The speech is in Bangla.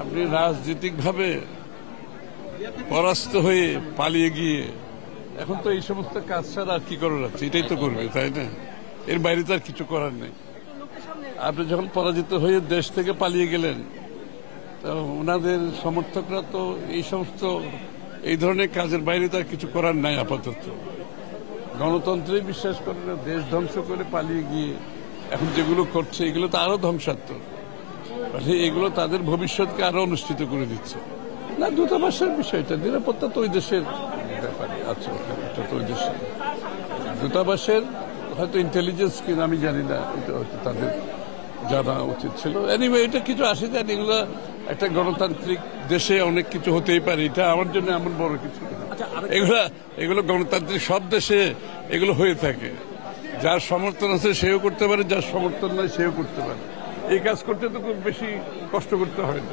আপনি রাজনৈতিকভাবে পরাস্ত হয়ে পালিয়ে গিয়ে এখন তো এই সমস্ত কাজ ছাড়া আর কি করার আছে, এটাই তো করবে, তাই না? এর বাইরে তো আর কিছু করার নেই। আপনি যখন পরাজিত হয়ে দেশ থেকে পালিয়ে গেলেন, তো ওনাদের সমর্থকরা তো এই সমস্ত এই ধরনের কাজের বাইরে তো আর কিছু করার নাই আপাতত। গণতন্ত্রে বিশ্বাস করে না, দেশ ধ্বংস করে পালিয়ে গিয়ে এখন যেগুলো করছে এগুলো তো আরো ধ্বংসাত্মক। এগুলো তাদের ভবিষ্যৎকে আরো অনুষ্ঠিত করে দিচ্ছে। না, দূতাবাসের বিষয়টা নিরাপত্তা তো ওই দেশের ব্যাপারে আছে, এটা তো ওই দেশের দূতাবাসের হয়তো ইন্টেলিজেন্স কিনা আমি জানি না, এটা হয়তো তাদের জানা উচিত ছিল। এনিওয়ে, এটা কিছু আসে যায়, এগুলো একটা গণতান্ত্রিক দেশে অনেক কিছু হতেই পারে, এটা আমার জন্য এমন বড় কিছু না। এগুলো গণতান্ত্রিক সব দেশে এগুলো হয়ে থাকে। যার সমর্থন আছে সেও করতে পারে, যার সমর্থন নয় সেও করতে পারে। এই কাজ করতে তো খুব বেশি কষ্ট করতে হয় না।